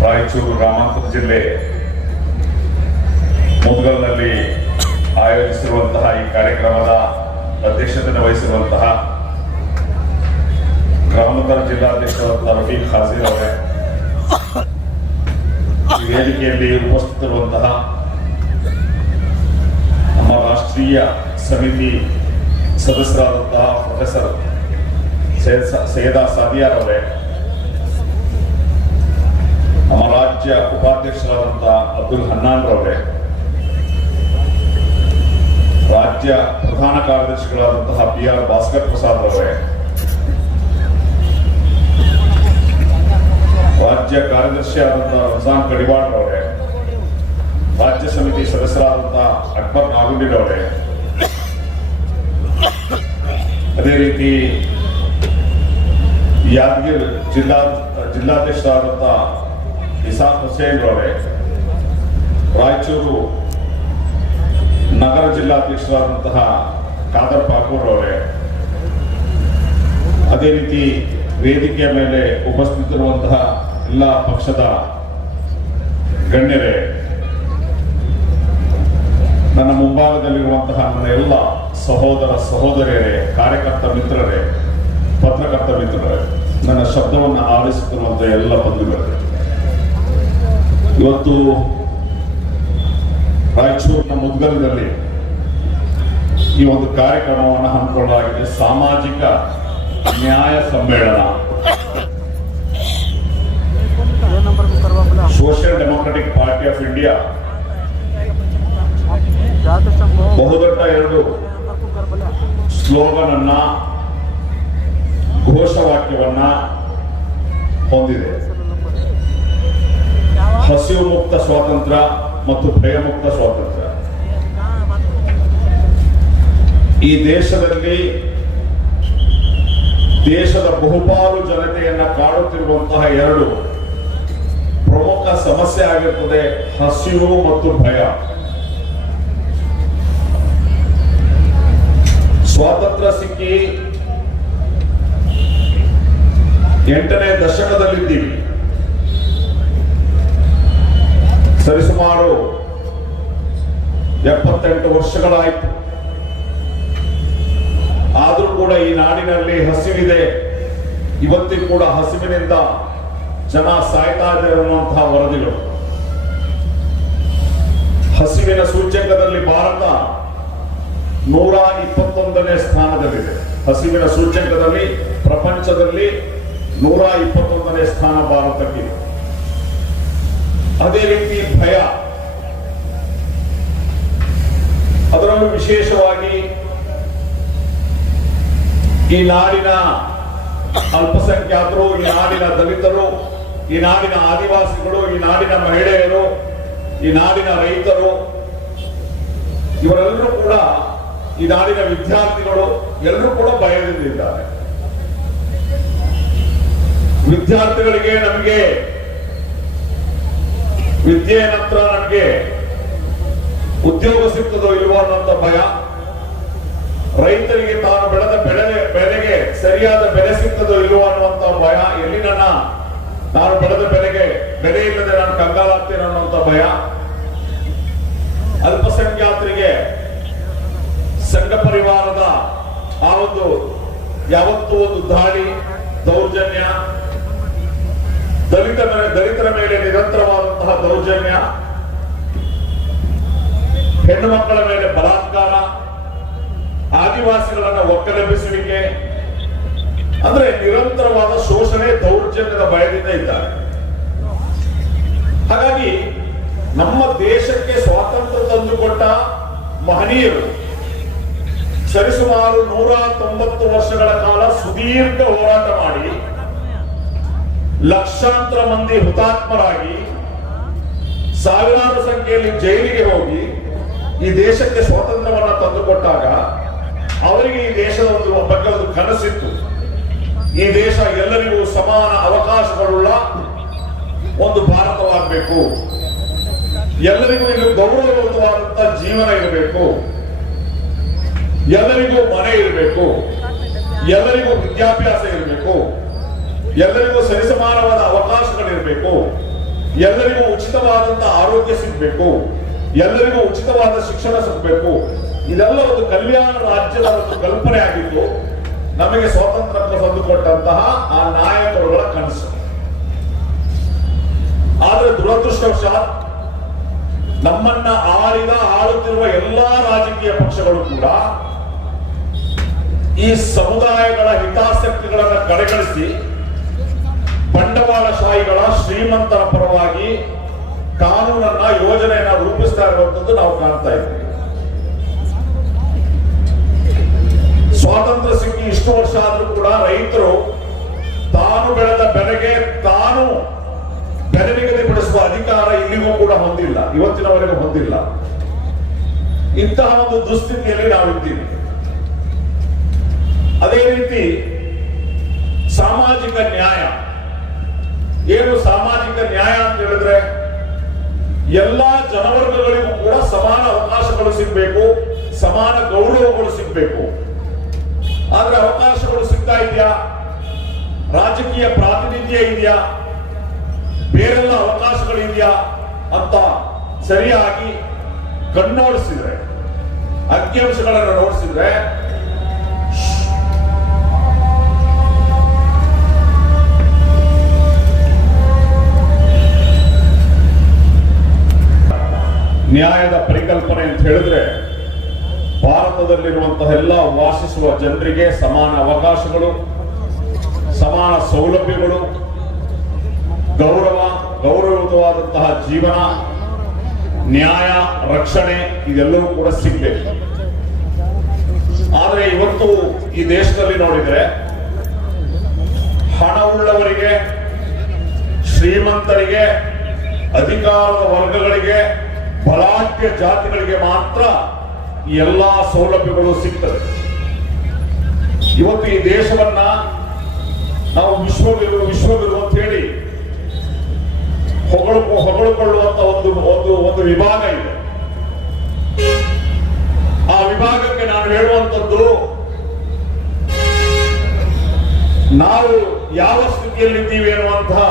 ರಾಯಚೂರು ಗ್ರಾಮಾಂತರ ಜಿಲ್ಲೆ ಮುದ್ಗಲ್ನಲ್ಲಿ ಆಯೋಜಿಸಿರುವಂತಹ ಈ ಕಾರ್ಯಕ್ರಮದ ಅಧ್ಯಕ್ಷತೆಯನ್ನು ವಹಿಸಿರುವಂತಹ ಗ್ರಾಮಾಂತರ ಜಿಲ್ಲಾಧ್ಯಕ್ಷರಾದ ರಫೀಕ್ ಖಾಸಿರ್ ಅವರೇ ವೇದಿಕೆಯಲ್ಲಿ ಉಪಸ್ಥಿತರುವಂತಹ ನಮ್ಮ ರಾಷ್ಟ್ರೀಯ ಸಮಿತಿ ಸದಸ್ಯರಾದಂತಹ ಪ್ರೊಫೆಸರ್ ಸೈಯದ್ ಸೈಯದಾ ಸಾದಿಯಾರ್ ಅವರೇ ನಮ್ಮ ರಾಜ್ಯ ಉಪಾಧ್ಯಕ್ಷರಾದಂತಹ ಅಬ್ದುಲ್ ಹನ್ನಾನ್ ರವರೇ, ರಾಜ್ಯ ಪ್ರಧಾನ ಕಾರ್ಯದರ್ಶಿಗಳಾದಂತಹ ಬಿ ಆರ್ ಭಾಸ್ಕರ್ ಪ್ರಸಾದ್ ರವರೇ, ರಾಜ್ಯ ಕಾರ್ಯದರ್ಶಿಯಾದಂತಹ ರಂಜಾನ್ ಕಡಿವಾಡ್ ರವರೇ, ರಾಜ್ಯ ಸಮಿತಿ ಸದಸ್ಯರಾದಂತಹ ಅಕ್ಬರ್ ನಾಗುಂಡಿರವರೇ ಅದೇ ರೀತಿ ಯಾದಗಿರಿ ಜಿಲ್ಲಾ ಜಿಲ್ಲಾಧ್ಯಕ್ಷರಾದಂತಹ ಇಸಾಕ್ ಹುಸೇನ್ ರವರೇ, ರಾಯಚೂರು ನಗರ ಜಿಲ್ಲಾಧ್ಯಕ್ಷರಾದಂತಹ ಖಾದರ್ ಪಾಕೂರ್ ಅವರೇ ಅದೇ ರೀತಿ ವೇದಿಕೆಯ ಮೇಲೆ ಉಪಸ್ಥಿತಿರುವಂತಹ ಎಲ್ಲ ಪಕ್ಷದ ಗಣ್ಯರೇ, ನನ್ನ ಮುಂಭಾಗದಲ್ಲಿರುವಂತಹ ನನ್ನ ಎಲ್ಲ ಸಹೋದರ ಸಹೋದರಿಯರೇ, ಕಾರ್ಯಕರ್ತ ಮಿತ್ರರೇ, ಪತ್ರಕರ್ತ ಮಿತ್ರರೇ ನನ್ನ ಶಬ್ದವನ್ನು ಆಲಿಸುತ್ತಿರುವಂಥ ಎಲ್ಲ ಬಂಧುಗಳು. ಇವತ್ತು ರಾಯಚೂರಿನ ಮುದ್ಗಲ್ದಲ್ಲಿ ಈ ಒಂದು ಕಾರ್ಯಕ್ರಮವನ್ನು ಹಮ್ಮಿಕೊಳ್ಳಲಾಗಿದೆ. ಸಾಮಾಜಿಕ ನ್ಯಾಯ ಸಮ್ಮೇಳನ. Social Democratic Party of India ಬಹುದೊಡ್ಡ ಎರಡು ಸ್ಲೋಗನ್ ಅನ್ನ ಘೋಷವಾಕ್ಯವನ್ನ ಹೊಂದಿದೆ. ಹಸಿವು ಮುಕ್ತ ಸ್ವಾತಂತ್ರ್ಯ ಮತ್ತು ಭಯಮುಕ್ತ ಸ್ವಾತಂತ್ರ್ಯ. ಈ ದೇಶದಲ್ಲಿ ದೇಶದ ಬಹುಪಾಲು ಜನತೆಯನ್ನ ಕಾಡುತ್ತಿರುವಂತಹ ಎರಡು ಪ್ರಮುಖ ಸಮಸ್ಯೆ ಆಗಿರುತ್ತದೆ ಹಸಿವು ಮತ್ತು ಭಯ. ಸ್ವಾತಂತ್ರ್ಯ ಸಿಕ್ಕಿ ಎಂಟನೇ ದಶಕದಲ್ಲಿದ್ದೀವಿ. ಸರಿಸುಮಾರು ಎಪ್ಪತ್ತೆಂಟು ವರ್ಷಗಳಾಯಿತು. ಆದರೂ ಕೂಡ ಈ ನಾಡಿನಲ್ಲಿ ಹಸಿವಿದೆ. ಇವತ್ತಿಗೂ ಕೂಡ ಹಸಿವಿನಿಂದ ಜನ ಸಾಯ್ತಾ ಇದ್ದಾರೆ ಅನ್ನುವಂತಹ ವರದಿಗಳು. ಹಸಿವಿನ ಸೂಚ್ಯಂಕದಲ್ಲಿ ಭಾರತ ನೂರ ಇಪ್ಪತ್ತೊಂದನೇ ಸ್ಥಾನದಲ್ಲಿದೆ. ಹಸಿವಿನ ಸೂಚ್ಯಂಕದಲ್ಲಿ ಪ್ರಪಂಚದಲ್ಲಿ ನೂರ ಇಪ್ಪತ್ತೊಂದನೇ ಸ್ಥಾನ ಭಾರತಕ್ಕೆ. ಅದೇ ರೀತಿ ಭಯ. ಅದರಲ್ಲೂ ವಿಶೇಷವಾಗಿ ಈ ನಾಡಿನ ಅಲ್ಪಸಂಖ್ಯಾತರು, ಈ ನಾಡಿನ ದಲಿತರು, ಈ ನಾಡಿನ ಆದಿವಾಸಿಗಳು, ಈ ನಾಡಿನ ಮಹಿಳೆಯರು, ಈ ನಾಡಿನ ರೈತರು, ಇವರೆಲ್ಲರೂ ಕೂಡ ಈ ನಾಡಿನ ವಿದ್ಯಾರ್ಥಿಗಳು ಎಲ್ಲರೂ ಕೂಡ ಭಯದಿಂದಿದ್ದಾರೆ ವಿದ್ಯಾರ್ಥಿಗಳಿಗೆ ನಮಗೆ ವಿದ್ಯೆ ನಂತರ ನನಗೆ ಉದ್ಯೋಗ ಸಿಗ್ತದೋ ಇಲ್ವೋ ಅನ್ನೋಂಥ ಭಯ. ರೈತರಿಗೆ ತಾನು ಬೆಳೆದ ಬೆಳೆ ಬೆಳೆಗೆ ಸರಿಯಾದ ಬೆಲೆ ಸಿಗ್ತದೋ ಇಲ್ವೋ ಅನ್ನುವಂತ ಭಯ. ಎಲ್ಲಿ ನನ್ನ ನಾನು ಬೆಳೆದ ಬೆಲೆಗೆ ಬೆಲೆ ಇಲ್ಲದೆ ನಾನು ಕಂಗಾಲಾಗ್ತೇನೆ ಅನ್ನುವಂತ ಭಯ. ಅಲ್ಪಸಂಖ್ಯಾತರಿಗೆ ಸಂಘ ಪರಿವಾರದ ಆ ಒಂದು ಯಾವತ್ತೂ ಒಂದು ದಾಳಿ, ದೌರ್ಜನ್ಯ ದಲಿತ ದಲಿತರ ಮೇಲೆ ನಿರಂತರವಾದಂತಹ ದೌರ್ಜನ್ಯ, ಹೆಣ್ಣು ಮಕ್ಕಳ ಮೇಲೆ ಬಲಾತ್ಕಾರ, ಆದಿವಾಸಿಗಳನ್ನ ಒಕ್ಕಲೆಬ್ಬಿಸುವಿಕೆ, ಅಂದ್ರೆ ನಿರಂತರವಾದ ಶೋಷಣೆ, ದೌರ್ಜನ್ಯದ ಭಯದಿಂದ ಇದ್ದಾರೆ. ಹಾಗಾಗಿ ನಮ್ಮ ದೇಶಕ್ಕೆ ಸ್ವಾತಂತ್ರ್ಯ ತಂದುಕೊಟ್ಟ ಮಹನೀಯರು ಸರಿಸುಮಾರು ನೂರ ತೊಂಬತ್ತು ವರ್ಷಗಳ ಕಾಲ ಸುದೀರ್ಘ ಹೋರಾಟ ಮಾಡಿ ಲಕ್ಷಾಂತರ ಮಂದಿ ಹುತಾತ್ಮರಾಗಿ ಸಾವಿರಾರು ಸಂಖ್ಯೆಯಲ್ಲಿ ಜೈಲಿಗೆ ಹೋಗಿ ಈ ದೇಶಕ್ಕೆ ಸ್ವಾತಂತ್ರ್ಯವನ್ನ ತಂದುಕೊಟ್ಟಾಗ ಅವರಿಗೆ ಈ ದೇಶದ ಒಂದು ಬಗ್ಗೆ ಒಂದು ಕನಸಿತ್ತು. ಈ ದೇಶ ಎಲ್ಲರಿಗೂ ಸಮಾನ ಅವಕಾಶಗಳುಳ್ಳ ಒಂದು ಭಾರತವಾಗಬೇಕು. ಎಲ್ಲರಿಗೂ ಇಲ್ಲಿ ಗೌರವಯುತವಾದಂತಹ ಜೀವನ ಇರಬೇಕು. ಎಲ್ಲರಿಗೂ ಮನೆ ಇರಬೇಕು. ಎಲ್ಲರಿಗೂ ವಿದ್ಯಾಭ್ಯಾಸ ಇರಬೇಕು. ಎಲ್ಲರಿಗೂ ಸರಿಸಮಾನವಾದ ಅವಕಾಶಗಳಿರಬೇಕು. ಎಲ್ಲರಿಗೂ ಉಚಿತವಾದಂತಹ ಆರೋಗ್ಯ ಸಿಗಬೇಕು. ಎಲ್ಲರಿಗೂ ಉಚಿತವಾದ ಶಿಕ್ಷಣ ಸಿಗಬೇಕು. ಇದೆಲ್ಲ ಒಂದು ಕಲ್ಯಾಣ ರಾಜ್ಯದ ಒಂದು ಕಲ್ಪನೆ ಆಗಿದ್ದು, ನಮಗೆ ಸ್ವಾತಂತ್ರ್ಯ ತಂದುಕೊಟ್ಟಂತಹ ಆ ನಾಯಕರುಗಳ ಕನಸು. ಆದ್ರೆ ದುರದೃಷ್ಟವಶಾತ್ ನಮ್ಮನ್ನ ಆಳಿದ ಆಳುತ್ತಿರುವ ಎಲ್ಲಾ ರಾಜಕೀಯ ಪಕ್ಷಗಳು ಕೂಡ ಈ ಸಮುದಾಯಗಳ ಹಿತಾಸಕ್ತಿಗಳನ್ನ ಕಡೆಗಣಿಸಿ ಬಂಡವಾಳಶಾಹಿಗಳ ಶ್ರೀಮಂತರ ಪರವಾಗಿ ಕಾನೂನನ್ನ, ಯೋಜನೆಯನ್ನ ರೂಪಿಸ್ತಾ ಇರುವಂತದ್ದು ನಾವು ಕಾಣ್ತಾ ಇದ್ದೀವಿ. ಸ್ವಾತಂತ್ರ್ಯ ಸಿಕ್ಕಿ ಇಷ್ಟು ವರ್ಷ ಆದ್ರೂ ಕೂಡ ರೈತರು ತಾನು ಬೆಳೆದ ಬೆಳೆಗೆ ತಾನು ಬೆಲೆ ನಿಗದಿಪಡಿಸುವ ಅಧಿಕಾರ ಇಲ್ಲಿಗೂ ಕೂಡ ಹೊಂದಿಲ್ಲ, ಇವತ್ತಿನವರೆಗೂ ಹೊಂದಿಲ್ಲ. ಇಂತಹ ಒಂದು ದುಸ್ಥಿತಿಯಲ್ಲಿ ನಾವಿದ್ದೀವಿ ಅದೇ ರೀತಿ ಸಾಮಾಜಿಕ ನ್ಯಾಯ. ಏನು ಸಾಮಾಜಿಕ ನ್ಯಾಯ ಅಂತ ಹೇಳಿದ್ರೆ ಎಲ್ಲಾ ಜನವರ್ಗಗಳಿಗೂ ಕೂಡ ಸಮಾನ ಅವಕಾಶಗಳು ಸಿಗ್ಬೇಕು, ಸಮಾನ ಗೌರವಗಳು ಸಿಗ್ಬೇಕು. ಆದ್ರೆ ಅವಕಾಶಗಳು ಸಿಗ್ತಾ ಇದೆಯಾ? ರಾಜಕೀಯ ಪ್ರಾತಿನಿಧ್ಯ ಇದೆಯಾ? ಬೇರೆಲ್ಲ ಅವಕಾಶಗಳಿದೆಯಾ ಅಂತ ಸರಿಯಾಗಿ ಕಣ್ಣೋಡಿಸಿದ್ರೆ ಅಂಕಿಅಂಶಗಳನ್ನು ನೋಡಿಸಿದ್ರೆ ನ್ಯಾಯದ ಪರಿಕಲ್ಪನೆ ಅಂತ ಹೇಳಿದ್ರೆ, ಭಾರತದಲ್ಲಿರುವಂತಹ ಎಲ್ಲ ವಾಸಿಸುವ ಜನರಿಗೆ ಸಮಾನ ಅವಕಾಶಗಳು, ಸಮಾನ ಸೌಲಭ್ಯಗಳು, ಗೌರವ, ಗೌರವಯುತವಾದಂತಹ ಜೀವನ, ನ್ಯಾಯ, ರಕ್ಷಣೆ ಇದೆಲ್ಲವೂ ಕೂಡ ಸಿಗಬೇಕು. ಆದರೆ ಇವತ್ತು ಈ ದೇಶದಲ್ಲಿ ನೋಡಿದ್ರೆ ಹಣವುಳ್ಳವರಿಗೆ ಶ್ರೀಮಂತರಿಗೆ, ಅಧಿಕಾರದ ವರ್ಗಗಳಿಗೆ ಬಲಾಢ್ಯ ಜಾತಿಗಳಿಗೆ ಮಾತ್ರ ಎಲ್ಲಾ ಸೌಲಭ್ಯಗಳು ಸಿಗ್ತವೆ. ಇವತ್ತು ಈ ದೇಶವನ್ನ ನಾವು ವಿಶ್ವವಿರು ವಿಶ್ವವಿರು ಅಂತ ಹೇಳಿ ಹೊಗಳು, ಹೊಗಳಿಕೊಳ್ಳುವಂತ ಒಂದು ಒಂದು ಒಂದು ವಿಭಾಗ ಇದೆ. ಆ ವಿಭಾಗಕ್ಕೆ ನಾನು ಹೇಳುವಂತದ್ದು ನಾವು ಯಾವ ಸ್ಥಿತಿಯಲ್ಲಿದ್ದೀವಿ ಅನ್ನುವಂತಹ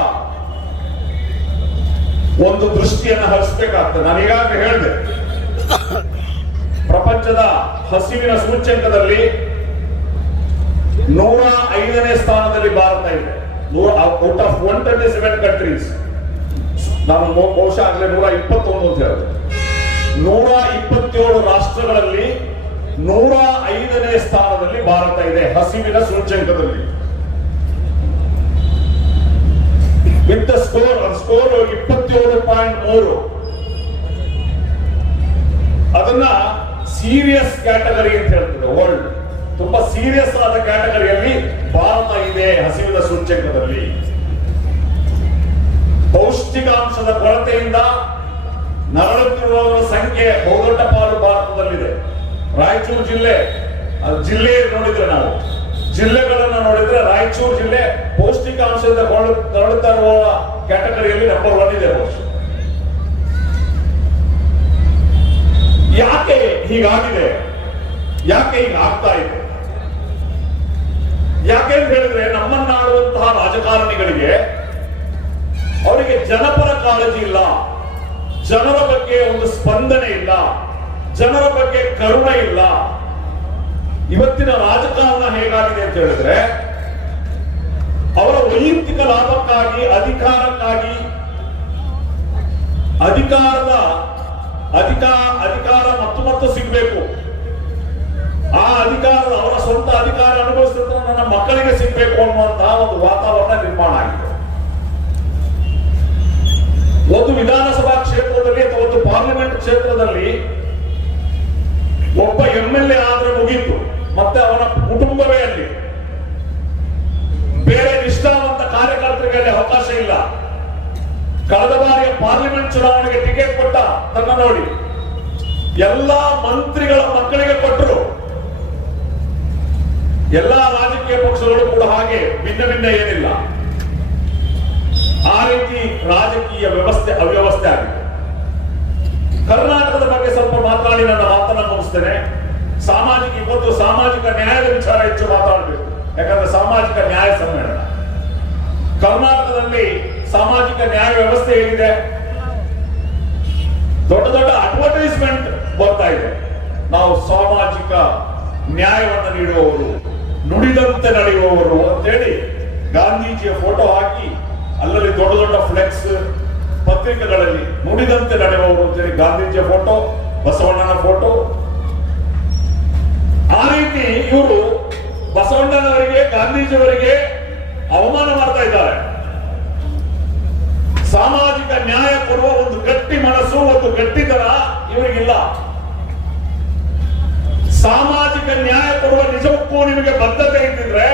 ಒಂದು ದೃಷ್ಟಿಯನ್ನು ಹರಿಸಬೇಕಾಗ್ತದೆ. ನಾನು ಈಗಾಗಲೇ ಹೇಳಿದೆ. ಪ್ರಪಂಚದ ಹಸಿವಿನ ಸೂಚ್ಯಂಕದಲ್ಲಿ ನೂರ ಐದನೇ ಸ್ಥಾನದಲ್ಲಿ ಭಾರತ ಇದೆ. ನೂರ, out of one twenty seven countries ನಾನು ಬಹುಶಃ ಆಗಲೇ ನೂರ ಇಪ್ಪತ್ತೊಂದು ಅಂತ ಹೇಳಿದೆ. ನೂರ ಇಪ್ಪತ್ತೇಳು ರಾಷ್ಟ್ರಗಳಲ್ಲಿ ನೂರ ಐದನೇ ಸ್ಥಾನದಲ್ಲಿ ಭಾರತ ಇದೆ, ಹಸಿವಿನ ಸೂಚ್ಯಂಕದಲ್ಲಿ. ವಿತ್ ಸ್ಕೋರ್ ಸ್ಕೋರ್ ಇಪ್ಪತ್ತೇಳು ಪಾಯಿಂಟ್ ಮೂರು. ಅದನ್ನ ಸೀರಿಯಸ್ ಕ್ಯಾಟಗರಿ ಅಂತ ಹೇಳ್ತಾರೆ ವರ್ಲ್ಡ್ ತುಂಬಾ ಸೀರಿಯಸ್ ಆದ ಕ್ಯಾಟಗರಿಯಲ್ಲಿ ಭಾರತ ಇದೆ ಹಸಿವಿನ ಸೂಚ್ಯಂಕದಲ್ಲಿ. ಪೌಷ್ಟಿಕಾಂಶದ ಕೊರತೆಯಿಂದ ನರಳುತ್ತಿರುವವರ ಸಂಖ್ಯೆ ಬಹುದೊಡ್ಡ ಪಾಲು ಭಾರತದಲ್ಲಿದೆ. ರಾಯಚೂರು ಜಿಲ್ಲೆ ಜಿಲ್ಲೆ ನೋಡಿದ್ರೆ ನಾವು. ಜಿಲ್ಲೆಗಳನ್ನ ನೋಡಿದ್ರೆ ರಾಯಚೂರು ಜಿಲ್ಲೆ ಪೌಷ್ಟಿಕಾಂಶದ ಕೊರಳು- ನರಳುತ್ತಾ ಇರುವ ಕ್ಯಾಟಗರಿಯಲ್ಲಿ ನಂಬರ್ ಒನ್ ಇದೆ ಯಾಕೆ ಹೀಗಾಗಿದೆ? ಯಾಕೆ ಹೀಗಾಗ್ತಾ ಇದೆ? ಯಾಕೆ ಅಂತ ಹೇಳಿದ್ರೆ ನಮ್ಮನ್ನಾಡುವಂತಹ ರಾಜಕಾರಣಿಗಳಿಗೆ ಅವರಿಗೆ ಜನಪರ ಕಾಳಜಿ ಇಲ್ಲ. ಜನರ ಬಗ್ಗೆ ಒಂದು ಸ್ಪಂದನೆ ಇಲ್ಲ. ಜನರ ಬಗ್ಗೆ ಕರುಣೆ ಇಲ್ಲ. ಇವತ್ತಿನ ರಾಜಕಾರಣ ಹೇಗಾಗಿದೆ ಅಂತ ಹೇಳಿದ್ರೆ, ಅವರ ವೈಯಕ್ತಿಕ ಲಾಭಕ್ಕಾಗಿ, ಅಧಿಕಾರಕ್ಕಾಗಿ, ಅಧಿಕಾರದ ಅಧಿಕಾರ ಅಧಿಕಾರ ಮತ್ತು ಮತ್ತು ಸಿಗ್ಬೇಕು. ಆ ಅಧಿಕಾರದ, ಅವರ ಸ್ವಂತ ಅಧಿಕಾರ ಅನುಭವಿಸಿದ್ರೆ ನನ್ನ ಮಕ್ಕಳಿಗೆ ಸಿಗ್ಬೇಕು ಅನ್ನುವಂತಹ ಒಂದು ವಾತಾವರಣ ನಿರ್ಮಾಣ ಆಗಿದೆ. ಒಂದು ವಿಧಾನಸಭಾ ಕ್ಷೇತ್ರದಲ್ಲಿ ಅಥವಾ ಒಂದು ಪಾರ್ಲಿಮೆಂಟ್ ಕ್ಷೇತ್ರದಲ್ಲಿ ಒಬ್ಬ ಎಂ ಎಲ್ ಎ ಆದ್ರೆ ಮುಗೀತು. ಮತ್ತೆ ಅವನ ಕುಟುಂಬವೇ ಅಲ್ಲಿ. ಬೇರೆ ನಿಷ್ಠಾವಂತ ಕಾರ್ಯಕರ್ತರಿಗೆ ಅಲ್ಲಿ ಅವಕಾಶ ಇಲ್ಲ. ಕಳೆದ ಬಾರಿಯ ಪಾರ್ಲಿಮೆಂಟ್ ಚುನಾವಣೆಗೆ ಟಿಕೆಟ್ ಕೊಟ್ಟ ತನ್ನ ನೋಡಿ. ಎಲ್ಲಾ ಮಂತ್ರಿಗಳ ಮಕ್ಕಳಿಗೆ ಕೊಟ್ಟರು. ಎಲ್ಲಾ ರಾಜಕೀಯ ಪಕ್ಷಗಳು ಕೂಡ ಹಾಗೆ ಭಿನ್ನ ಭಿನ್ನ ಏನಿಲ್ಲ. ಆ ರೀತಿ ರಾಜಕೀಯ ವ್ಯವಸ್ಥೆ ಅವ್ಯವಸ್ಥೆ ಆಗಿದೆ. ಕರ್ನಾಟಕದ ಬಗ್ಗೆ ಸ್ವಲ್ಪ ಮಾತನಾಡಿ ನನ್ನ ಮಾತನ್ನ ಮುಗಿಸ್ತೇನೆ. ಸಾಮಾಜಿಕ ಇವತ್ತು ಸಾಮಾಜಿಕ ನ್ಯಾಯದ ವಿಚಾರ ಹೆಚ್ಚು ಮಾತಾಡಬೇಕು. ಯಾಕಂದ್ರೆ ಸಾಮಾಜಿಕ ನ್ಯಾಯ ಸಮ್ಮೇಳನ. ಕರ್ನಾಟಕದಲ್ಲಿ ಸಾಮಾಜಿಕ ನ್ಯಾಯ ವ್ಯವಸ್ಥೆ ಏನಿದೆ? ದೊಡ್ಡ ದೊಡ್ಡ ಅಡ್ವರ್ಟೈಸ್ಮೆಂಟ್ ಬರ್ತಾ ಇದೆ. ನಾವು ಸಾಮಾಜಿಕ ನ್ಯಾಯವನ್ನು ನೀಡುವವರು, ನುಡಿದಂತೆ ನಡೆಯುವವರು ಅಂತೇಳಿ ಗಾಂಧೀಜಿಯ ಫೋಟೋ ಹಾಕಿ, ಅಲ್ಲಲ್ಲಿ ದೊಡ್ಡ ದೊಡ್ಡ ಫ್ಲೆಕ್ಸ್ ಪತ್ರಿಕೆಗಳಲ್ಲಿ ನುಡಿದಂತೆ ನಡೆಯುವವರು ಅಂತೇಳಿ ಗಾಂಧೀಜಿಯ ಫೋಟೋ ಬಸವಣ್ಣನ ಫೋಟೋ ರೀತಿ ಇವರು ಬಸವಣ್ಣನವರಿಗೆ, ಗಾಂಧೀಜಿಯವರಿಗೆ ಅವಮಾನ ಮಾಡ್ತಾ ಇದ್ದಾರೆ. ಸಾಮಾಜಿಕ ನ್ಯಾಯ ಕೊಡುವ ಒಂದು ಗಟ್ಟಿ ಮನಸ್ಸು ಒಂದು ಗಟ್ಟಿತನ ಇವರಿಗಿಲ್ಲ. ಸಾಮಾಜಿಕ ನ್ಯಾಯ ಕೊಡುವ ನಿಜಕ್ಕೂ ನಿಮಗೆ ಬದ್ಧತೆ ಇದ್ದಿದ್ರೆ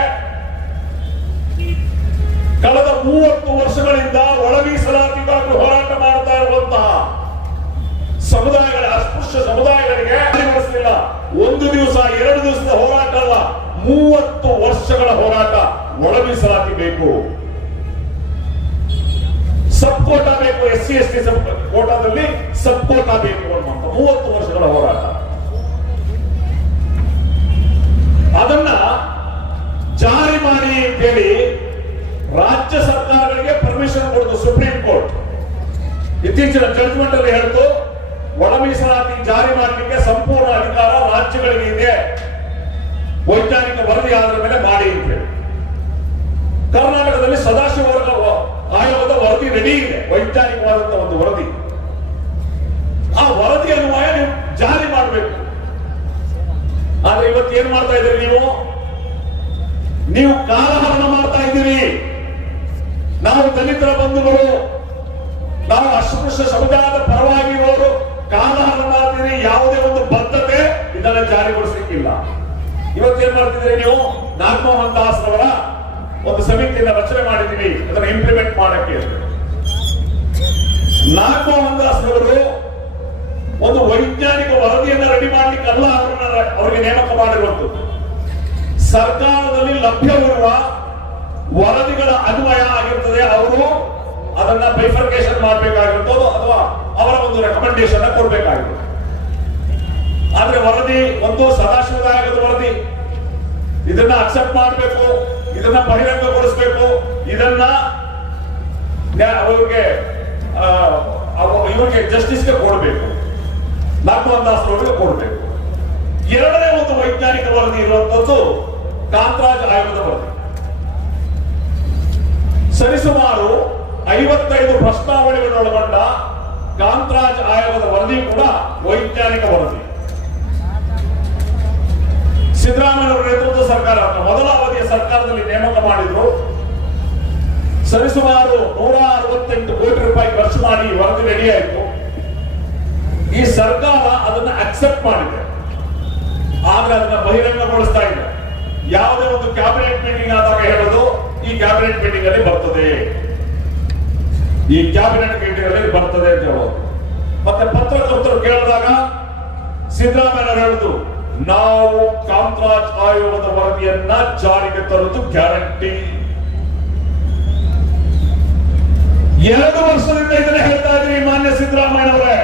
ಕಳೆದ ಮೂವತ್ತು ವರ್ಷಗಳಿಂದ ಒಳ ಹೋರಾಟ ಮಾಡ್ತಾ ಇರುವಂತಹ ಸಮುದಾಯಗಳ ಅಸ್ಪೃಶ್ಯ ಸಮುದಾಯಗಳಿಗೆ ನಡೆಸಲಿಲ್ಲ ಒಂದು ದಿವಸ, ಎರಡು ದಿವಸದ ಹೋರಾಟ ಅಲ್ಲ, ಮೂವತ್ತು ವರ್ಷಗಳ ಹೋರಾಟ ಒಳ ಮೀಸಲಾತಿ ಬೇಕು. ಸಬ್ ಕೋಟಾ ಬೇಕು, S C, S T sub ಕೋಟಾದಲ್ಲಿ ಸಬ್ ಕೋಟಾ ಬೇಕು ಅನ್ನುವಂತ ಮೂವತ್ತು ವರ್ಷಗಳ ಹೋರಾಟ. ಅದನ್ನ ಜಾರಿ ಮಾಡಿ ಅಂತೇಳಿ ರಾಜ್ಯ ಸರ್ಕಾರಗಳಿಗೆ ಪರ್ಮಿಷನ್ ಕೊಡುದು ಸುಪ್ರೀಂ ಕೋರ್ಟ್ ಇತ್ತೀಚಿನ ಜಡ್ಜ್ಮೆಂಟ್ ಅಲ್ಲಿ ಹೇಳ್ತು ಒಳ ಮೀಸಲಾತಿ ಜಾರಿ ಮಾಡಲಿಕ್ಕೆ ಸಂಪೂರ್ಣ ಅಧಿಕಾರ ರಾಜ್ಯಗಳಿಗೆ ಇದೆ. ವೈಜ್ಞಾನಿಕ ವರದಿ ಆದ ಮೇಲೆ ಮಾಡಿ ಅಂತ ಹೇಳಿ. ಕರ್ನಾಟಕದಲ್ಲಿ ಸದಾಶಿವ ಆಯೋಗದ ವರದಿ ರೆಡಿ ಇದೆ. ವೈಜ್ಞಾನಿಕವಾದಂತಹ ಒಂದು ವರದಿ. ಆ ವರದಿ ಅನ್ವಯ ನೀವು ಜಾರಿ ಮಾಡಬೇಕು. ಆದ್ರೆ ಇವತ್ತು ಏನ್ ಮಾಡ್ತಾ ಇದ್ದೀರಿ ನೀವು? ನೀವು ಕಾಲಹರಣ ಮಾಡ್ತಾ ಇದ್ದೀರಿ. ನಾವು ದಲಿತರ ಬಂಧುಗಳು, ನಾವು ಅಸ್ಪೃಶ್ಯ ಸಮುದಾಯದ ಪರವಾಗಿ ಕಾಲಹರಣ ಯಾವುದೇ ಒಂದು ಬದ್ಧತೆ ಇದನ್ನ ಜಾರಿಗೊಳಿಸಲಿಕ್ಕಿಲ್ಲ. ಇವತ್ತೇನ್ ಮಾಡ್ತಿದ್ರೆ ನೀವು? ನಾಗಮೋಹನ್ ದಾಸ್ ಅವರ ಒಂದು ಸಮಿತಿಯನ್ನ ರಚನೆ ಮಾಡಿದೀವಿ ಅದನ್ನ ಇಂಪ್ಲಿಮೆಂಟ್ ಮಾಡಕ್ಕೆ. ನಾಗಮೋಹನ್ ದಾಸ್ ಅವರು ಒಂದು ವೈಜ್ಞಾನಿಕ ವರದಿಯನ್ನ ರೆಡಿ ಮಾಡ್ಲಿಕ್ಕೆ ಅಲ್ಲ ಅವರಿಗೆ ನೇಮಕ ಮಾಡಿರುವಂತದ್ದು ಸರ್ಕಾರದಲ್ಲಿ ಲಭ್ಯವಿರುವ ವರದಿಗಳ ಅನ್ವಯ ಆಗಿರ್ತದೆ. ಅವರು ಅದನ್ನ ಬೈಫರ್ಕೇಶನ್ ಮಾಡಬೇಕಾಗಿರುತ್ತೋ ಅಥವಾ ಅವರ ಒಂದು ರೆಕಮೆಂಡೇಶನ್ ಕೊಡಬೇಕಾಗಿರ್ಬೋದು ಆದ್ರೆ ವರದಿ, ಒಂದು ಸದಾಶಿವದಾಯಕದ ವರದಿ. ಇದನ್ನ ಅಕ್ಸೆಪ್ಟ್ ಮಾಡಬೇಕು, ಇದನ್ನ ಬಹಿರಂಗಗೊಳಿಸಬೇಕು, ಇದನ್ನ ಅವರಿಗೆ ಇವ್ರಿಗೆ ಜಸ್ಟಿಸ್ಗೆ ಕೊಡಬೇಕು. ನಾಲ್ಕು ದಾಸ್ ಅವರಿಗೆ ಕೊಡಬೇಕು. ಎರಡನೇ ಒಂದು ವೈಜ್ಞಾನಿಕ ವರದಿ ಇರುವಂತದ್ದು ಕಾಂತರಾಜ್ ಆಯೋಗದ ವರದಿ. ಸರಿಸುಮಾರು ಐವತ್ತೈದು ಪ್ರಸ್ತಾವನೆಗಳನ್ನೊಳಗೊಂಡ ಕಾಂತರಾಜ್ ಆಯೋಗದ ವರದಿ ಕೂಡ ವೈಜ್ಞಾನಿಕ ವರದಿ. ಸಿದ್ದರಾಮಯ್ಯ ನೇತೃತ್ವದ ಸರ್ಕಾರ, ಮೊದಲ ಅವಧಿಯ ಸರ್ಕಾರದಲ್ಲಿ ನೇಮಕ ಮಾಡಿದ್ರು. ಸರಿಸುಮಾರು ನೂರ ಅರವತ್ತೆಂಟು ಕೋಟಿ ರೂಪಾಯಿ ಖರ್ಚು ಮಾಡಿ ವರದಿ ರೆಡಿ ಆಯಿತು. ಈ ಸರ್ಕಾರ ಅದನ್ನ ಅಕ್ಸೆಪ್ಟ್ ಮಾಡಿದೆ. ಆದ್ರೆ ಅದನ್ನ ಬಹಿರಂಗಗೊಳಿಸ್ತಾ ಇದೆ ಯಾವುದೇ ಒಂದು ಕ್ಯಾಬಿನೆಟ್ ಮೀಟಿಂಗ್ ಆದಾಗ ಹೇಳೋದು, ಈ ಕ್ಯಾಬಿನೆಟ್ ಮೀಟಿಂಗ್ ಅಲ್ಲಿ ಬರ್ತದೆ. ಈ ಕ್ಯಾಬಿನೆಟ್ ಮೀಟಿಂಗ್ ಅಲ್ಲಿ ಬರ್ತದೆ ಅಂತ ಹೇಳೋದು. ಮತ್ತೆ ಪತ್ರಕರ್ತರು ಕೇಳಿದಾಗ ಸಿದ್ದರಾಮಯ್ಯ ಹೇಳುದು ನಾವು ಕಾಮರಾಜ್ ಆಯೋಗದ ವರದಿಯನ್ನ ಜಾರಿಗೆ ತರುವುದು ಗ್ಯಾರಂಟಿ ಎರಡು ವರ್ಷದಿಂದ ಇದನ್ನ ಹೇಳ್ತಾ ಇದ್ರಿ ಮಾನ್ಯ ಸಿದ್ದರಾಮಯ್ಯ ಅವರೇ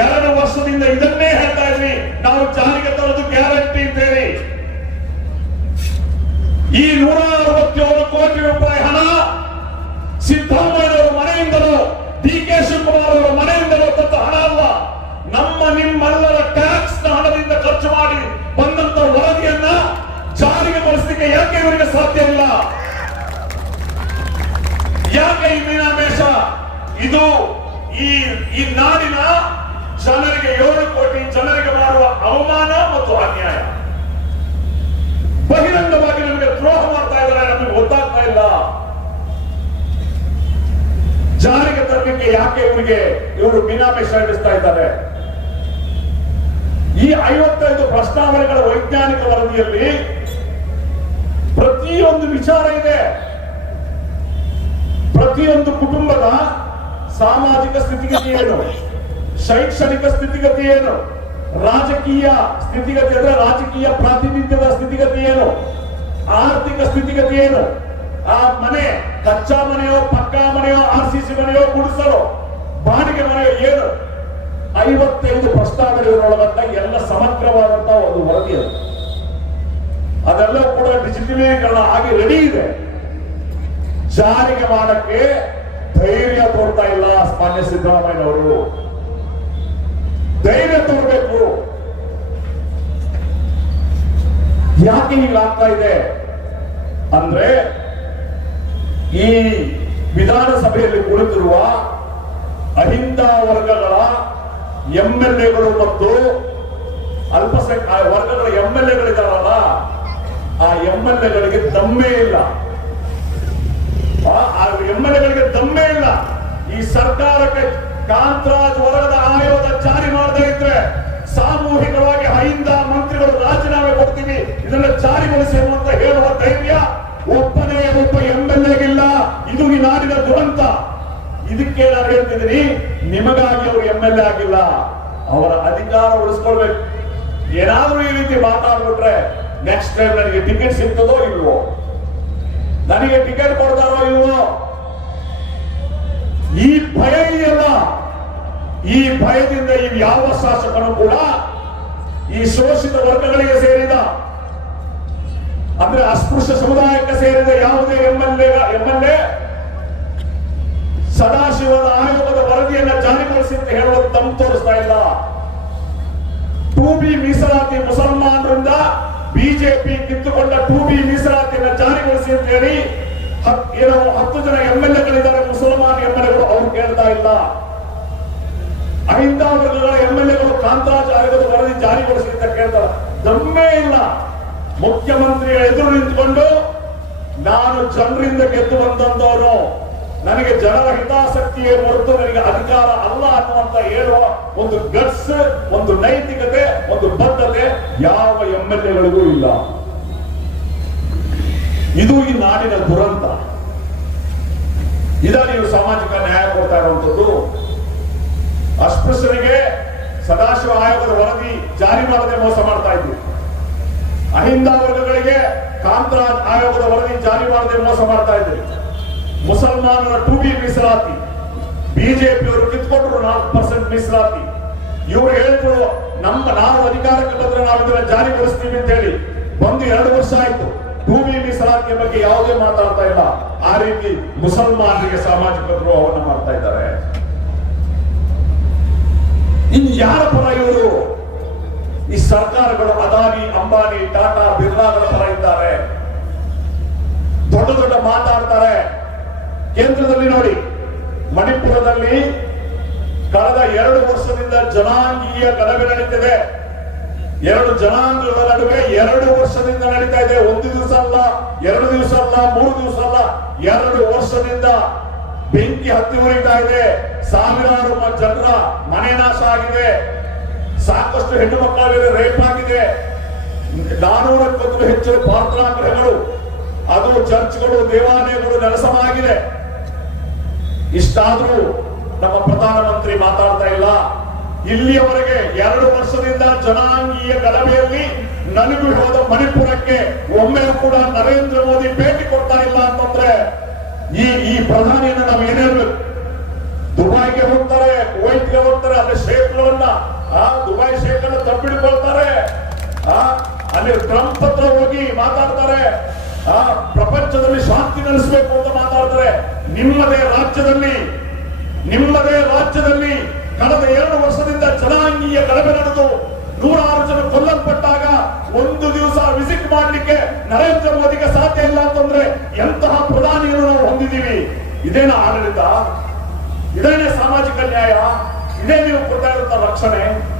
ಎರಡು ವರ್ಷದಿಂದ ಇದನ್ನೇ ಹೇಳ್ತಾ ಇದ್ವಿ ನಾವು ಜಾರಿಗೆ ತರೋದು ಗ್ಯಾರಂಟಿ ಅಂತೇಳಿ. ಈ ನೂರ ಅರವತ್ತೇಳು ಕೋಟಿ ರೂಪಾಯಿ ಹಣ ಸಿದ್ದರಾಮಯ್ಯನವರ ಮನೆಯಿಂದಲೋ ಡಿ ಕೆ ಶಿವಕುಮಾರ್ ಅವರ ಮನೆಯಿಂದಲೋ ತಂದ ಹಣ ಅಲ್ಲ. ನಮ್ಮ ನಿಮ್ಮೆಲ್ಲರ ಟ್ಯಾಕ್ಸ್ನ ಹಣದಿಂದ ಖರ್ಚು ಮಾಡಿ ಬಂದಂತ ವರದಿಯನ್ನ ಜಾರಿಗೆ ಬಳಸಲಿಕ್ಕೆ ಯಾಕೆ ಇವರಿಗೆ ಸಾಧ್ಯ ಇಲ್ಲ? ಯಾಕೆ ಈ ಮೀನಾಮೇಶ ಇದು ಈ ಈ ನಾಡಿನ ಜನರಿಗೆ, ಏಳು ಕೋಟಿ ಜನರಿಗೆ ಮಾಡುವ ಅವಮಾನ ಮತ್ತು ಅನ್ಯಾಯ. ಬಹಿರಂಗವಾಗಿ ನಮಗೆ ದ್ರೋಹ ಮಾಡ್ತಾ ಇದ್ದಾರೆ ನಮಗೆ ಗೊತ್ತಾಗ್ತಾ ಇಲ್ಲ ಜಾರಿಗೆ ತರಲಿಕ್ಕೆ ಯಾಕೆ ಇವರಿಗೆ ಇವರು ಮೀನಾಮೇಷ ಹಿಡಿಸ್ತಾ ಇದ್ದಾರೆ? ಈ ಐವತ್ತೈದು ಪ್ರಸ್ತಾವನೆಗಳ ವೈಜ್ಞಾನಿಕ ವರದಿಯಲ್ಲಿ ಪ್ರತಿಯೊಂದು ವಿಚಾರ ಇದೆ. ಪ್ರತಿಯೊಂದು ಕುಟುಂಬದ ಸಾಮಾಜಿಕ ಸ್ಥಿತಿಗತಿ ಏನು? ಶೈಕ್ಷಣಿಕ ಸ್ಥಿತಿಗತಿ ಏನು? ರಾಜಕೀಯ ಸ್ಥಿತಿಗತಿ ಅಂದ್ರೆ ರಾಜಕೀಯ ಪ್ರಾತಿನಿಧ್ಯದ ಸ್ಥಿತಿಗತಿ ಏನು? ಆರ್ಥಿಕ ಸ್ಥಿತಿಗತಿ ಏನು? ಆ ಮನೆ, ಕಚ್ಚಾ ಮನೆಯೋ, ಪಕ್ಕಾ ಮನೆಯೋ, ಆರ್ ಸಿ ಸಿ ಮನೆಯೋ, ಗುಡಿಸಲೋ, ಬಾಡಿಗೆ ಮನೆಯೋ ಏನು ಐವತ್ತೈದು ಪ್ರಸ್ತಾವನೆಗಳೊಳಗಂತ ಎಲ್ಲ ಸಮಗ್ರವಾದಂತಹ ಒಂದು ವರದಿ ಅದು. ಅದೆಲ್ಲ ಕೂಡ ಡಿಜಿಟಲೀಕರಣ ಆಗಿ ರೆಡಿ ಇದೆ. ಜಾರಿಗೆ ಮಾಡಕ್ಕೆ ಧೈರ್ಯ ತೋರ್ತಾ ಇಲ್ಲ ಮಾನ್ಯ ಸಿದ್ದರಾಮಯ್ಯನವರು. ಧೈರ್ಯ ತೋರ್ಬೇಕು. ಯಾಕೆ ಹೀಗಾಗ್ತಾ ಇದೆ? ಅಂದ್ರೆ ಈ ವಿಧಾನಸಭೆಯಲ್ಲಿ ಕುಳಿತಿರುವ ಅಹಿಂದ ವರ್ಗಗಳ ಎಂ ಎಲ್ ಎಗಳು ಮತ್ತು ಅಲ್ಪಸಂಖ್ಯ ವರ್ಗಗಳ ಎಂ ಎಲ್ ಎಗಳಿದಾರಲ್ಲ ಆ ಎಂ ಎಲ್ ಎಗಳಿಗೆ ದಮ್ಮೇ ಇಲ್ಲ. ಆ ಎಂ ಎಲ್ ಎಗಳಿಗೆ ದಮ್ಮೇ ಇಲ್ಲ. ಈ ಸರ್ಕಾರಕ್ಕೆ ಕಾಂತರಾಜ್ ವರ್ಗದ ಆಯೋಗ ಜಾರಿ ಮಾಡದೇ ಇದ್ರೆ ಸಾಮೂಹಿಕವಾಗಿ ಅಹಿಂದ ಮಂತ್ರಿಗಳು ರಾಜೀನಾಮೆ ಕೊಡ್ತೀವಿ. ಇದನ್ನ ಜಾರಿಗೊಳಿಸಿ ಅಂತ ಹೇಳುವ ಧೈರ್ಯ ಒಬ್ಬನೇ ಒಪ್ಪ ಎಂ ಎಲ್ ಎಗಿಲ್ಲ ಇದು ಈ ನಾಡಿನ ದುರಂತ. ಇದಕ್ಕೆ ನಾನು ಹೇಳ್ತಿದ್ದೀನಿ, ನಿಮಗಾಗಿ ಅವರು ಎಂ ಎಲ್ ಎ ಆಗಿಲ್ಲ. ಅವರ ಅಧಿಕಾರ ಉಳಿಸ್ಕೊಳ್ಬೇಕು. ಏನಾದ್ರೂ ಈ ರೀತಿ ಮಾತಾಡ್ಬಿಟ್ರೆ ನೆಕ್ಸ್ಟ್ ಟೈಮ್ ನನಗೆ ಟಿಕೆಟ್ ಸಿಗ್ತದೋ ಇಲ್ವೋ? ನನಗೆ ಟಿಕೆಟ್ ಕೊಡ್ತಾರೋ ಇಲ್ವೋ? ಈ ಭಯ ಇದೆಯಲ್ಲ. ಈ ಭಯದಿಂದ ಈ ಯಾವ ಶಾಸಕನು ಕೂಡ ಈ ಶೋಷಿತ ವರ್ಗಗಳಿಗೆ ಸೇರಿದ. ಅಂದ್ರೆ ಅಸ್ಪೃಶ್ಯ ಸಮುದಾಯಕ್ಕೆ ಸೇರಿದ ಯಾವುದೇ ಎಂಎಲ್ಎ ಎಂಎಲ್ಎ. ಸದಾಶಿವನ ಆಯೋಗದ ವರದಿಯನ್ನ ಜಾರಿಗೊಳಿಸಿ ಅಂತ ಹೇಳೋದು ತಮ್ಮ ತೋರಿಸ್ತಾ ಇಲ್ಲ. ಟೂ ಬಿ ಮೀಸಲಾತಿ ಮುಸಲ್ಮಾನರಿಂದ ಬಿಜೆಪಿ ಕಿತ್ತುಕೊಂಡ ಟೂ ಬಿ ಮೀಸಲಾತಿಯನ್ನು ಜಾರಿಗೊಳಿಸಿ ಅಂತ ಹೇಳಿ ಏನೋ ಹತ್ತು ಜನ ಎಂ ಎಲ್ ಎಗಳಿದ್ದಾರೆ ಮುಸಲ್ಮಾನ್ ಎಂ ಎಲ್ ಎಗಳು ಅವ್ರು ಕೇಳ್ತಾ ಇಲ್ಲ. ಅಹಿಂದ ವರ್ಗಗಳ ಎಂಎಲ್ಎಗಳು ಎಲ್ ಎಗಳು ಕಾಂತರಾಜ್ ಆಯೋಗದ ವರದಿ ಜಾರಿಗೊಳಿಸಿ ಅಂತ ಕೇಳ್ತಾರೆ. ದಮ್ಮೇ ಇಲ್ಲ. ಮುಖ್ಯಮಂತ್ರಿಯ ಎದುರು ನಿಂತ್ಕೊಂಡು ನಾನು ಜನರಿಂದ ಗೆದ್ದು ಬಂದಂತವರು ನನಗೆ ಜನರ ಹಿತಾಸಕ್ತಿಯೇ ಹೊರತು ನನಗೆ ಅಧಿಕಾರ ಅಲ್ಲ ಅನ್ನುವಂತ ಹೇಳುವ ಒಂದು ಗಟ್ಸ್, ಒಂದು ನೈತಿಕತೆ, ಒಂದು ಬದ್ಧತೆ ಯಾವ ಎಂ ಎಲ್ ಎಗಳಿಗೂ ಇಲ್ಲ. ಇದು ಈ ನಾಡಿನ ದುರಂತ. ಇದ ನೀವು ಸಾಮಾಜಿಕ ನ್ಯಾಯ ಕೊಡ್ತಾ ಇರುವಂತದ್ದು ಅಸ್ಪೃಶ್ಯರಿಗೆ ಸದಾಶಿವ ಆಯೋಗದ ವರದಿ ಜಾರಿ ಮಾಡದೆ ಮೋಸ ಮಾಡ್ತಾ ಇದ್ವಿ ಅಹಿಂದ ವರ್ಗಗಳಿಗೆ ಕಾಂತರಾಜ್ ಆಯೋಗದ ವರದಿ ಜಾರಿ ಮಾಡದೆ ಮೋಸ ಮಾಡ್ತಾ ಇದ್ರು. ಮುಸಲ್ಮಾನರ ಟು ಬಿ ಮೀಸಲಾತಿ, ಬಿಜೆಪಿಯವರು ಕಿತ್ಕೊಟ್ರು ನಾಲ್ಕು ಪರ್ಸೆಂಟ್ ಮೀಸಲಾತಿ. ಇವರು ಹೇಳಿದ್ರು, ನಮ್ಮ ನಾವು ಅಧಿಕಾರಕ್ಕೆ ಬಂದ್ರೆ ನಾವು ಇದನ್ನ ಜಾರಿಗೊಳಿಸ್ತೀವಿ ಅಂತ ಹೇಳಿ. ಬಂದು ಎರಡು ವರ್ಷ ಆಯ್ತು ಬಿ ಮೀಸಲಾತಿಯ ಬಗ್ಗೆ ಯಾವುದೇ ಮಾತಾಡ್ತಾ ಇಲ್ಲ. ಆ ರೀತಿ ಮುಸಲ್ಮಾನರಿಗೆ ಸಾಮಾಜಿಕ ದ್ರೋಹವನ್ನು ಮಾಡ್ತಾ ಇದ್ದಾರೆ. ಇನ್ ಯಾರ ಪರ ಇವರು ಈ ಸರ್ಕಾರಗಳು ಅದಾನಿ, ಅಂಬಾನಿ, ಟಾಟಾ, ಬಿರ್ಲಾಗಳ ತರ ಇದ್ದಾರೆ. ದೊಡ್ಡ ದೊಡ್ಡ ಮಾತಾಡ್ತಾರೆ. ಕೇಂದ್ರದಲ್ಲಿ ನೋಡಿ, ಮಣಿಪುರದಲ್ಲಿ ಕಳೆದ ಎರಡು ವರ್ಷದಿಂದ ಜನಾಂಗೀಯ ಗಲಭೆ ನಡೀತಿದೆ. ಎರಡು ಜನಾಂಗಗಳ ನಡುವೆ ಎರಡು ವರ್ಷದಿಂದ ನಡೀತಾ ಇದೆ. ಒಂದು ದಿವಸ ಅಲ್ಲ, ಎರಡು ದಿವಸ ಅಲ್ಲ, ಮೂರು ದಿವಸ ಅಲ್ಲ, ಎರಡು ವರ್ಷದಿಂದ ಬೆಂಕಿ ಹತ್ತಿ ಉರಿತಾ ಇದೆ. ಸಾವಿರಾರು ಜನರ ಮನೆ ನಾಶ ಆಗಿದೆ. ಸಾಕಷ್ಟು ಹೆಣ್ಣು ಮಕ್ಕಳ ಮೇಲೆ ರೇಪ್ ಆಗಿದೆ. ನಾನೂರಕ್ಕೂ ಹೆಚ್ಚು ಪ್ರಾರ್ಥನಾ ಗೃಹಗಳು ಅದು ಚರ್ಚ್ಗಳು, ದೇವಾಲಯಗಳು ನೆಲಸಮಾಗಿದೆ ಇಷ್ಟಾದ್ರೂ ನಮ್ಮ ಪ್ರಧಾನಮಂತ್ರಿ ಮಾತಾಡ್ತಾ ಇಲ್ಲ. ಇಲ್ಲಿಯವರೆಗೆ ಎರಡು ವರ್ಷದಿಂದ ಜನಾಂಗೀಯ ಗಲಭೆಯಲ್ಲಿ ನನಗೂ ಹೋದ ಮಣಿಪುರಕ್ಕೆ ಒಮ್ಮೆ ಕೂಡ ನರೇಂದ್ರ ಮೋದಿ ಭೇಟಿ ಕೊಡ್ತಾ ಇಲ್ಲ ಅಂತಂದ್ರೆ ಈ ಈ ಪ್ರಧಾನಿಯನ್ನು ನಾವು ಏನೇಳ್ಬೇಕು ದುಬೈಗೆ ಹೋಗ್ತಾರೆ ಕುವೈಟ್ಗೆ ಹೋಗ್ತಾರೆ, ಅಲ್ಲಿ ಶೇಖ್ಗಳನ್ನ ಆ ದುಬೈ ಶೇಖ್ ತಪ್ಪಿಡ್ಕೊಳ್ತಾರೆ ಆ, ಅಲ್ಲಿ ಟ್ರಂಪ್ ಹತ್ರ ಹೋಗಿ ಮಾತಾಡ್ತಾರೆ. ಆ, ಪ್ರಪಂಚದಲ್ಲಿ ಶಾಂತಿ ನಡೆಸಬೇಕು ಅಂತ ಮಾತಾಡ್ತಾರೆ. ನಿಮ್ಮದೇ ರಾಜ್ಯದಲ್ಲಿ ನಿಮ್ಮದೇ ರಾಜ್ಯದಲ್ಲಿ ಕಳೆದ ಎರಡು ವರ್ಷದಿಂದ ಜನಾಂಗೀಯ ಗಲಭೆ ನಡೆದು ನೂರಾರು ಜನ ಕೊಲ್ಲಲ್ಪಟ್ಟಾಗ ಒಂದು ದಿವಸ ವಿಸಿಟ್ ಮಾಡ್ಲಿಕ್ಕೆ ನರೇಂದ್ರ ಮೋದಿಗೆ ಸಾಧ್ಯ ಇಲ್ಲ ಅಂತಂದ್ರೆ ಎಂತಹ ಪ್ರಧಾನಿಯನ್ನು ನಾವು ಹೊಂದಿದ್ದೀವಿ? ಇದೇನ ಆಡಳಿತ? ಇದೇನೇ ಸಾಮಾಜಿಕ ನ್ಯಾಯ? ಇದೇ ನೀವು ಕೊಡ್ತಾ ಇರುವಂತ ರಕ್ಷಣೆ?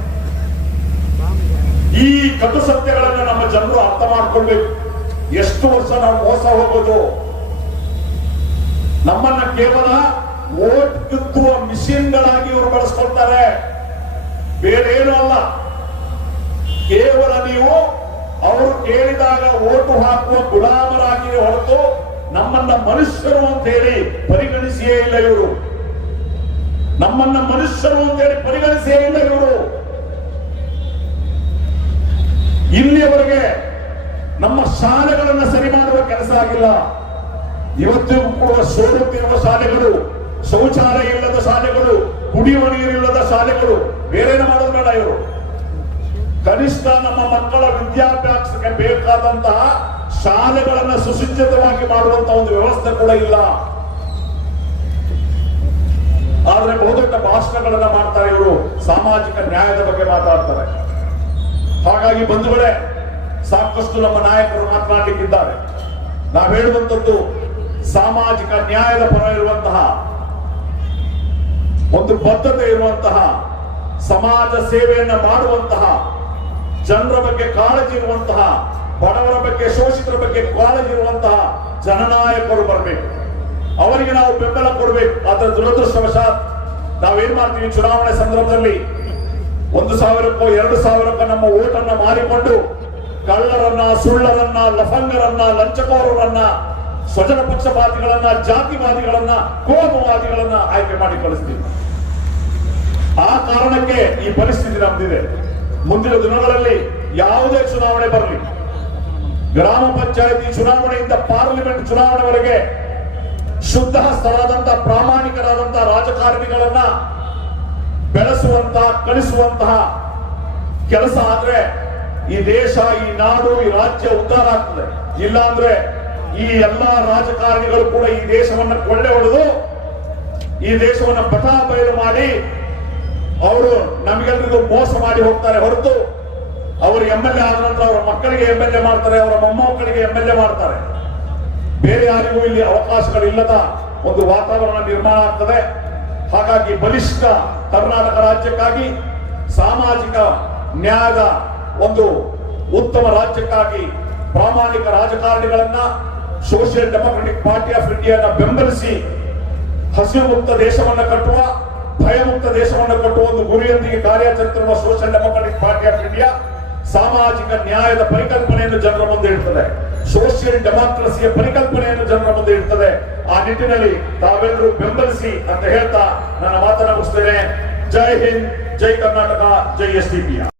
ಈ ಕಟು ಸತ್ಯಗಳನ್ನ ನಮ್ಮ ಜನರು ಅರ್ಥ ಮಾಡ್ಕೊಳ್ಬೇಕು. ಎಷ್ಟು ವರ್ಷ ನಾವು ಮೋಸ ಹೋಗೋದು? ನಮ್ಮನ್ನ ಕೇವಲ ಓಟ್ ಕಿತ್ತುವ ಮಿಷಿನ್ಗಳಾಗಿ ಇವರು ಬಳಸ್ಕೊಳ್ತಾರೆ. ಬೇರೇನು ಅಲ್ಲ. ಕೇವಲ ನೀವು ಅವರು ಕೇಳಿದಾಗ ಓಟು ಹಾಕುವ ಗುಲಾಮರಾಗಿ ಹೊರತು ನಮ್ಮನ್ನ ಮನುಷ್ಯರು ಅಂತ ಹೇಳಿ ಪರಿಗಣಿಸಿಯೇ ಇಲ್ಲ ಇವರು. ನಮ್ಮನ್ನ ಮನುಷ್ಯರು ಅಂತ ಹೇಳಿ ಪರಿಗಣಿಸೇ ಇಲ್ಲ ಇವರು? ಇಲ್ಲಿಯವರೆಗೆ ನಮ್ಮ ಶಾಲೆಗಳನ್ನ ಸರಿ ಮಾಡುವ ಕೆಲಸ ಆಗಿಲ್ಲ. ಇವತ್ತಿಗೂ ಕೂಡ ಸೋರುತ್ತಿರುವ ಶಾಲೆಗಳು, ಶೌಚಾಲಯ ಇಲ್ಲದ ಶಾಲೆಗಳು, ಕುಡಿಯುವ ನೀರಿಲ್ಲದ ಶಾಲೆಗಳು, ಬೇರೇನು ಮಾಡೋದು ಬೇಡ ಇವರು. ಕನಿಷ್ಠ ನಮ್ಮ ಮಕ್ಕಳ ವಿದ್ಯಾಭ್ಯಾಸಕ್ಕೆ ಬೇಕಾದಂತಹ ಶಾಲೆಗಳನ್ನ ಸುಸಜ್ಜಿತವಾಗಿ ಮಾಡುವಂತಹ ಒಂದು ವ್ಯವಸ್ಥೆ ಕೂಡ ಇಲ್ಲ. ಆದ್ರೆ ಬಹುದೊಡ್ಡ ಭಾಷಣಗಳನ್ನ ಮಾಡ್ತಾರೆ ಇವರು. ಸಾಮಾಜಿಕ ನ್ಯಾಯದ ಬಗ್ಗೆ ಮಾತಾಡ್ತಾರೆ. ಹಾಗಾಗಿ ಬಂಧುಗಳೇ, ಸಾಕಷ್ಟು ನಮ್ಮ ನಾಯಕರು ಮಾತನಾಡಲಿಕ್ಕಿದ್ದಾರೆ. ನಾವು ಹೇಳುವಂತದ್ದು ಸಾಮಾಜಿಕ ನ್ಯಾಯದ ಪರ ಇರುವಂತಹ, ಒಂದು ಬದ್ಧತೆ ಇರುವಂತಹ, ಸಮಾಜ ಸೇವೆಯನ್ನ ಮಾಡುವಂತಹ, ಜನರ ಬಗ್ಗೆ ಕಾಳಜಿ ಇರುವಂತಹ, ಬಡವರ ಬಗ್ಗೆ, ಶೋಷಿತರ ಬಗ್ಗೆ ಕಾಳಜಿ ಇರುವಂತಹ ಜನನಾಯಕರು ಬರಬೇಕು. ಅವರಿಗೆ ನಾವು ಬೆಂಬಲ ಕೊಡಬೇಕು. ಆದ್ರೆ ದುರದೃಷ್ಟವಶಾತ್ ನಾವೇನ್ ಮಾಡ್ತೀವಿ ಚುನಾವಣೆ ಸಂದರ್ಭದಲ್ಲಿ? ಒಂದು ಸಾವಿರಕ್ಕೋ ಎರಡು ಸಾವಿರಕ್ಕೋ ನಮ್ಮ ಓಟನ್ನ ಮಾರಿಕೊಂಡು ಕಳ್ಳರನ್ನ, ಸುಳ್ಳರನ್ನ, ಲಫಂಗರನ್ನ, ಲಂಚಕೋರರನ್ನ, ಸ್ವಜನ ಪಕ್ಷಪಾತಿಗಳನ್ನ, ಜಾತಿವಾದಿಗಳನ್ನ, ಕೋಮುವಾದಿಗಳನ್ನ ಆಯ್ಕೆ ಮಾಡಿ ಕಳಿಸ್ತೀವಿ. ಆ ಕಾರಣಕ್ಕೆ ಈ ಪರಿಸ್ಥಿತಿ ನಮ್ದಿದೆ. ಮುಂದಿನ ದಿನಗಳಲ್ಲಿ ಯಾವುದೇ ಚುನಾವಣೆ ಬರಲಿ. ಗ್ರಾಮ ಪಂಚಾಯತಿ ಚುನಾವಣೆಯಿಂದ ಪಾರ್ಲಿಮೆಂಟ್ ಚುನಾವಣೆವರೆಗೆ ಶುದ್ಧ ಹಸ್ತರಾದಂತ ಪ್ರಾಮಾಣಿಕರಾದಂತ ರಾಜಕಾರಣಿಗಳನ್ನ ಬೆಳೆಸುವಂತ ಕಳಿಸುವಂತಹ ಕೆಲಸ ಆದ್ರೆ ಈ ದೇಶ, ಈ ನಾಡು, ಈ ರಾಜ್ಯ ಉದ್ಧಾರ ಆಗ್ತದೆ. ಇಲ್ಲಾಂದ್ರೆ ಈ ಎಲ್ಲಾ ರಾಜಕಾರಣಿಗಳು ಕೂಡ ಈ ದೇಶವನ್ನ ಕೊಳ್ಳೆ ಹೊಡೆದು ಈ ದೇಶವನ್ನ ಪಟಾ ಬಯಲು ಮಾಡಿ ಅವರು ನಮಗೆಲ್ಲರಿಗೂ ಮೋಸ ಮಾಡಿ ಹೋಗ್ತಾರೆ ಹೊರತು ಅವರು ಎಂ ಎಲ್ ಎ ಆದ ನಂತರ ಅವರ ಮಕ್ಕಳಿಗೆ ಎಂ ಎಲ್ ಎ ಮಾಡ್ತಾರೆ, ಅವರ ಮೊಮ್ಮಕ್ಕಳಿಗೆ ಎಂ ಎಲ್ ಎ ಮಾಡ್ತಾರೆ. ಬೇರೆ ಯಾರಿಗೂ ಇಲ್ಲಿ ಅವಕಾಶಗಳಿಲ್ಲದ ಒಂದು ವಾತಾವರಣ ನಿರ್ಮಾಣ ಆಗ್ತದೆ. ಹಾಗಾಗಿ ಬಲಿಷ್ಠ ಕರ್ನಾಟಕ ರಾಜ್ಯಕ್ಕಾಗಿ, ಸಾಮಾಜಿಕ ನ್ಯಾಯದ ಒಂದು ಉತ್ತಮ ರಾಜ್ಯಕ್ಕಾಗಿ ಪ್ರಾಮಾಣಿಕ ರಾಜಕಾರಣಿಗಳನ್ನ ಸೋಷಿಯಲ್ ಡೆಮೊಕ್ರೆಟಿಕ್ ಪಾರ್ಟಿ ಆಫ್ ಇಂಡಿಯಾನ ಬೆಂಬಲಿಸಿ ಹಸಿವು ಮುಕ್ತ ದೇಶವನ್ನು ಕಟ್ಟುವ, ಭಯಮುಕ್ತ ದೇಶವನ್ನು ಕಟ್ಟುವ ಒಂದು ಗುರಿಯೊಂದಿಗೆ ಕಾರ್ಯಾಚರಿಸಿರುವ social democratic party of India ಸಾಮಾಜಿಕ ನ್ಯಾಯದ ಪರಿಕಲ್ಪನೆಯನ್ನು ಜನರ ಮುಂದೆ ಇಡ್ತದೆ. ಸೋಷಿಯಲ್ ಡೆಮಾಕ್ರಸಿಯ ಪರಿಕಲ್ಪನೆಯನ್ನು ಜನರ ಮುಂದೆ ಇಡ್ತದೆ. ಆ ನಿಟ್ಟಿನಲ್ಲಿ ತಾವೆಲ್ಲರೂ ಬೆಂಬಲಿಸಿ ಅಂತ ಹೇಳ್ತಾ ನನ್ನ ಮಾತನ್ನ ಮುಗಿಸ್ತೇನೆ. ಜೈ ಹಿಂದ್, ಜೈ ಕರ್ನಾಟಕ, ಜೈ ಎಸ್ ಡಿ ಪಿ